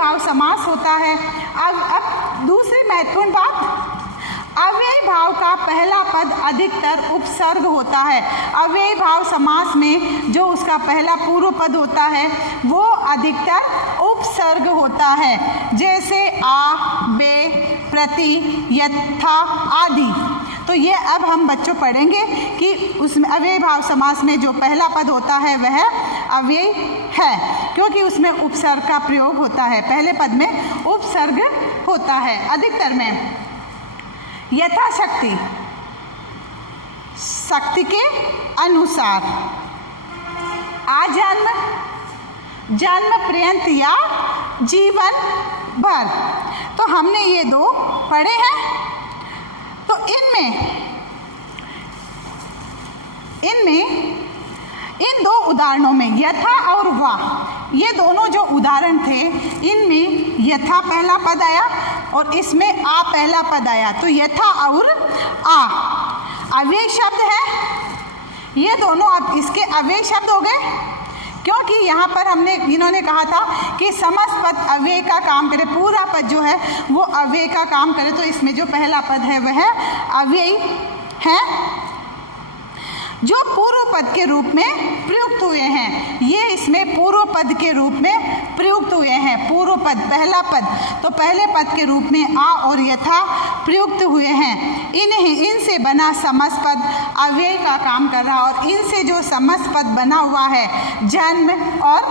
भाव समास होता है। अब दूसरी महत्वपूर्ण बात, अव्ययी भाव का पहला पद अधिकतर उपसर्ग होता है। अव्ययी भाव समास में जो उसका पहला पूर्व पद होता है वो अधिकतर उपसर्ग होता है, जैसे आ, बे, प्रति, यथा आदि। तो ये अब हम बच्चों पढ़ेंगे कि उसमें अव्ययी भाव समास में जो पहला पद होता है वह अव्ययी है, क्योंकि उसमें उपसर्ग का प्रयोग होता है। पहले पद में उपसर्ग होता है। अधिकतर में यथाशक्ति, शक्ति के अनुसार, आजन्म, जन्म पर्यंत या जीवन भर। तो हमने ये दो पढ़े हैं। तो इन दो उदाहरणों में यथा और वा, ये दोनों जो उदाहरण थे इनमें यथा पहला पद आया और इसमें आ पहला पद आया। तो यथा और आ अव्ययी शब्द है। ये दोनों अब इसके अव्ययी शब्द हो गए, क्योंकि यहाँ पर इन्होंने कहा था कि समस्त पद अव्यय का काम करे, पूरा पद जो है वो अव्यय का काम करे। तो इसमें जो पहला पद है वह अव्ययी है, जो पूर्व पद के रूप में प्रयुक्त हुए हैं। ये इसमें पूर्व पद के रूप में प्रयुक्त हुए हैं। पूर्व पद पहला पद, तो पहले पद के रूप में आ और यथा प्रयुक्त हुए हैं। इनसे बना समस्त पद अव्यय का काम कर रहा, और इनसे जो समस्त पद बना हुआ है जन्म और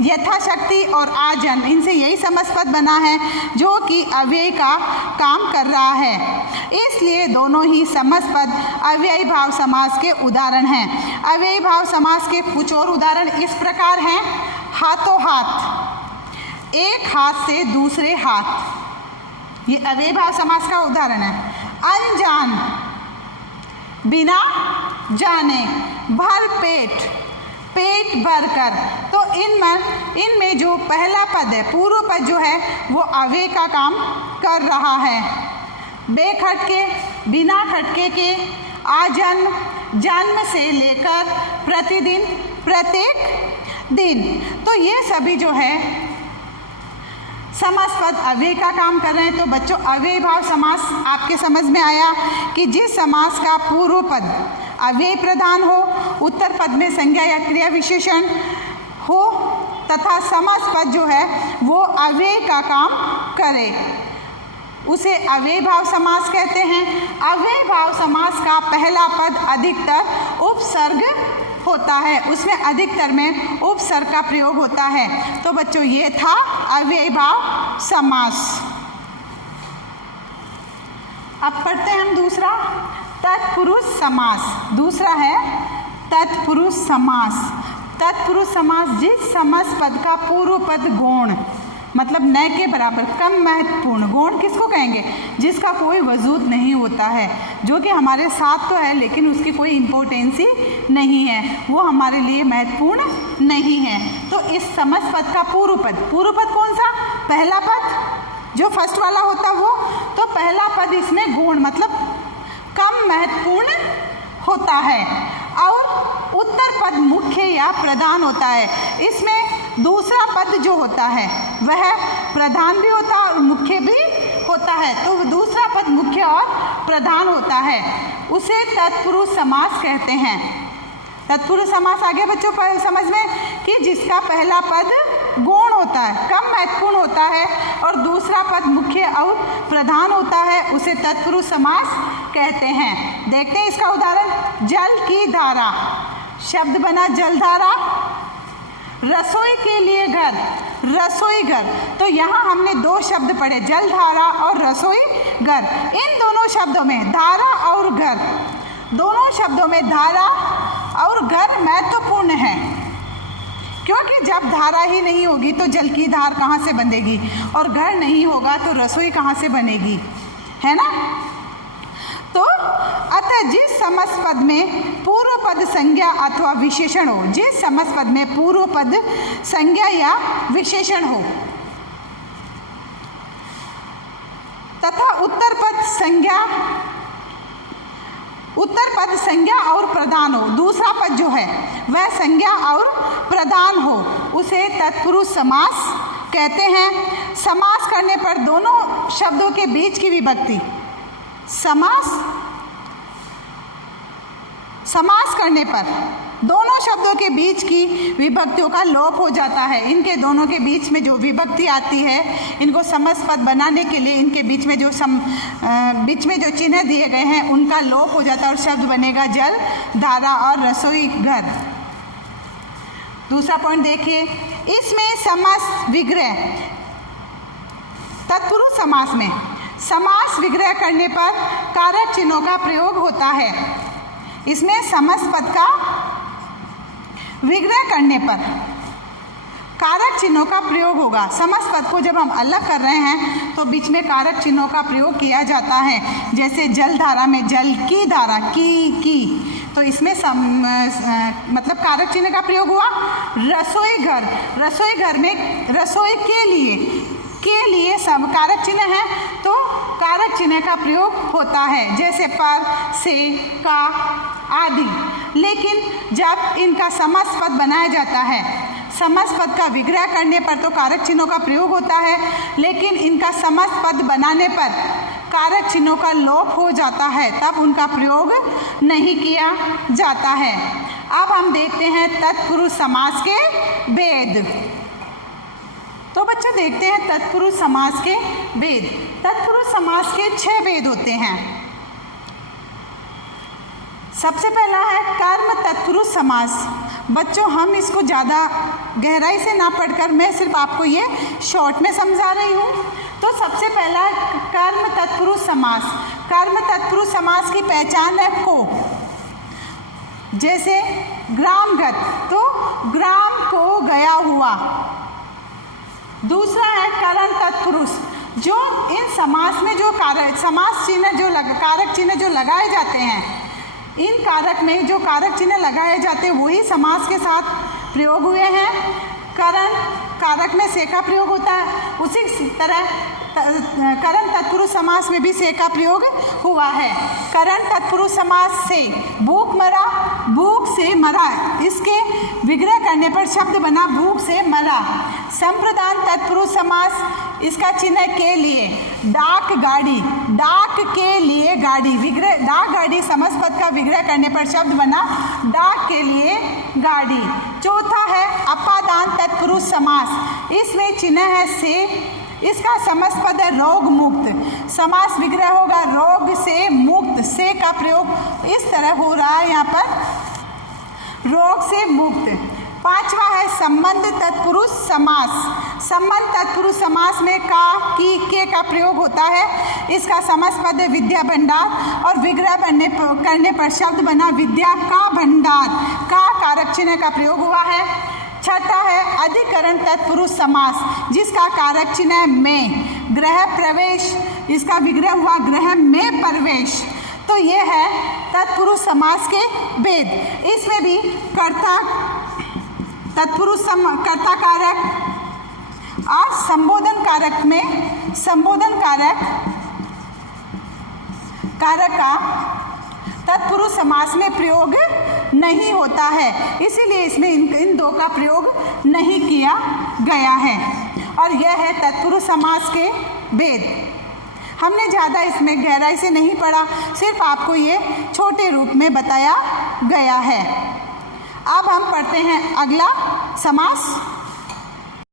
यथाशक्ति और आजन्म, इनसे यही समस्त पद बना है जो कि अव्यय का काम कर रहा है। इसलिए दोनों ही समस्त पद अव्ययी भाव समास के उदाहरण हैं। अव्ययी भाव समास के कुछ और उदाहरण इस प्रकार हैं। हाथों हाथ, एक हाथ से दूसरे हाथ, ये अव्ययी भाव समास का उदाहरण है। अनजान, बिना जाने, भर पेट, पेट भर कर। तो इनमें जो पहला पद है, पूर्व पद जो है वो अव्यय का काम कर रहा है। बेखटके, बिना खटके के, आजन्म, जन्म से लेकर प्रतिदिन, प्रत्येक दिन। तो ये सभी जो है समस्त पद अव्यय का काम कर रहे हैं। तो बच्चों अव्ययी भाव समास आपके समझ में आया कि जिस समास का पूर्व पद अव्यय प्रधान हो, उत्तर पद में संज्ञा या क्रिया विशेषण हो तथा समस्त पद जो है वो अव्यय का काम करे, उसे अव्ययी भाव समास कहते हैं। अव्ययी भाव समास का पहला पद अधिकतर उपसर्ग होता है, उसमें अधिकतर में उपसर्ग का प्रयोग होता है। तो बच्चों ये था अव्ययी भाव समास। अब पढ़ते हैं हम दूसरा, तत्पुरुष समास। दूसरा है तत्पुरुष समास। तत्पुरुष समास जिस समस्त पद का पूर्व पद गौण, मतलब न के बराबर, कम महत्वपूर्ण। गौण किसको कहेंगे? जिसका कोई वजूद नहीं होता है, जो कि हमारे साथ तो है लेकिन उसकी कोई इम्पोर्टेंसी नहीं है, वो हमारे लिए महत्वपूर्ण नहीं है। तो इस समस्त पद का पूर्व पद कौन सा? पहला पद जो फर्स्ट वाला होता वो। तो पहला पद इसमें गौण मतलब कम महत्वपूर्ण होता है, और उत्तर पद मुख्य या प्रधान होता है। इसमें दूसरा पद जो होता है वह प्रधान भी होता है और मुख्य भी होता है। तो दूसरा पद मुख्य और प्रधान होता है, उसे तत्पुरुष समास कहते हैं। तत्पुरुष समास आगे बच्चों पर समझ में कि जिसका पहला पद गौण होता है, कम महत्वपूर्ण होता है, और दूसरा पद मुख्य और प्रधान होता है, उसे तत्पुरुष समास कहते हैं। देखते हैं इसका उदाहरण। जल की धारा, शब्द बना जलधारा। रसोई के लिए घर, रसोई घर। तो यहाँ हमने दो शब्द पढ़े, जलधारा और रसोई घर। इन दोनों शब्दों में धारा और घर, दोनों शब्दों में धारा और घर महत्वपूर्ण है, क्योंकि जब धारा ही नहीं होगी तो जल की धार कहाँ से बंधेगी, और घर नहीं होगा तो रसोई कहाँ से बनेगी, है ना। तो अतः जिस समस्त पद में पूर्व पद संज्ञा अथवा विशेषण हो, जिस समस्त पद में पूर्व पद संज्ञा या विशेषण हो तथा उत्तर पद संज्ञा और प्रधान हो, दूसरा पद जो है वह संज्ञा और प्रधान हो, उसे तत्पुरुष समास कहते हैं समास करने पर दोनों शब्दों के बीच की विभक्ति, समास करने पर दोनों शब्दों के बीच की विभक्तियों का लोप हो जाता है। इनके दोनों के बीच में जो विभक्ति आती है, इनको समास पद बनाने के लिए इनके बीच में जो चिन्ह दिए गए हैं उनका लोप हो जाता है और शब्द बनेगा जल, धारा और रसोई घर। दूसरा पॉइंट देखिए, इसमें समास विग्रह, तत्पुरुष समास में समास विग्रह करने पर कारक चिन्हों का प्रयोग होता है। इसमें समास पद का विग्रह करने पर कारक चिन्हों का प्रयोग होगा। समास पद को जब हम अलग कर रहे हैं तो बीच में कारक चिन्हों का प्रयोग किया जाता है। जैसे जल धारा में जल की धारा, की, तो इसमें मतलब कारक चिन्ह का प्रयोग हुआ। रसोई घर में रसोई के लिए सब कारक चिन्ह है तो कारक चिन्ह का प्रयोग होता है, जैसे पर, से, का आदि। लेकिन जब इनका समास पद बनाया जाता है, समास पद का विग्रह करने पर तो कारक चिन्हों का प्रयोग होता है, लेकिन इनका समास पद बनाने पर कारक चिन्हों का लोप हो जाता है, तब उनका प्रयोग नहीं किया जाता है। अब हम देखते हैं तत्पुरुष समास के भेद। तो बच्चे देखते हैं तत्पुरुष समास के भेद। तत्पुरुष समास के 6 भेद होते हैं। सबसे पहला है कर्म तत्पुरुष समास। बच्चों हम इसको ज़्यादा गहराई से ना पढ़कर मैं सिर्फ आपको ये शॉर्ट में समझा रही हूँ। तो सबसे पहला कर्म तत्पुरुष समास। कर्म तत्पुरुष समास की पहचान है को, जैसे ग्रामगत, तो ग्राम को गया हुआ। दूसरा है करण तत्पुरुष, जो इन समास में जो समास चिन्ह जो कारक चिन्ह जो लगाए जाते हैं, इन कारक में जो कारक चिन्ह लगाए जाते हैं वही समास के साथ प्रयोग हुए हैं। करण कारक में से का प्रयोग होता है, उसी तरह करण तत्पुरुष समास में भी से का प्रयोग हुआ है। करण तत्पुरुष समास से भूख मरा, भूख से मरा, इसके विग्रह करने पर शब्द बना भूख से मरा। संप्रदान तत्पुरुष समास, इसका चिन्ह के लिए, डाक गाड़ी, डाक के लिए गाड़ी, विग्रह डाक गाड़ी समास पद का विग्रह करने पर शब्द बना डाक के लिए गाड़ी। चौथा है अपादान तत्पुरुष समास, इसमें चिन्ह है से, इसका समास पद है रोग मुक्त। समास विग्रह होगा रोग से मुक्त, से का प्रयोग इस तरह हो रहा है यहाँ पर, रोग से मुक्त। पांचवा है संबंध तत्पुरुष समास। संबंध तत्पुरुष समास में का, की, के का प्रयोग होता है। इसका समास पद है विद्या भंडार और विग्रह करने पर शब्द बना विद्या का भंडार, का कारक चिन्ह का प्रयोग हुआ है। छठा है अधिकरण तत्पुरुष समास, जिसका कारक चिन्ह है में, ग्रह प्रवेश, इसका विग्रह हुआ ग्रह में प्रवेश। तो ये है तत्पुरुष समास के भेद। इसमें भी कर्ता तत्पुरुष कर्ता कारक और संबोधन कारक में संबोधन कारक का तत्पुरुष समास में प्रयोग नहीं होता है, इसीलिए इसमें इन दो का प्रयोग नहीं किया गया है। और यह है तत्पुरुष समास के भेद। हमने ज़्यादा इसमें गहराई से नहीं पढ़ा, सिर्फ आपको ये छोटे रूप में बताया गया है। अब हम पढ़ते हैं अगला समास।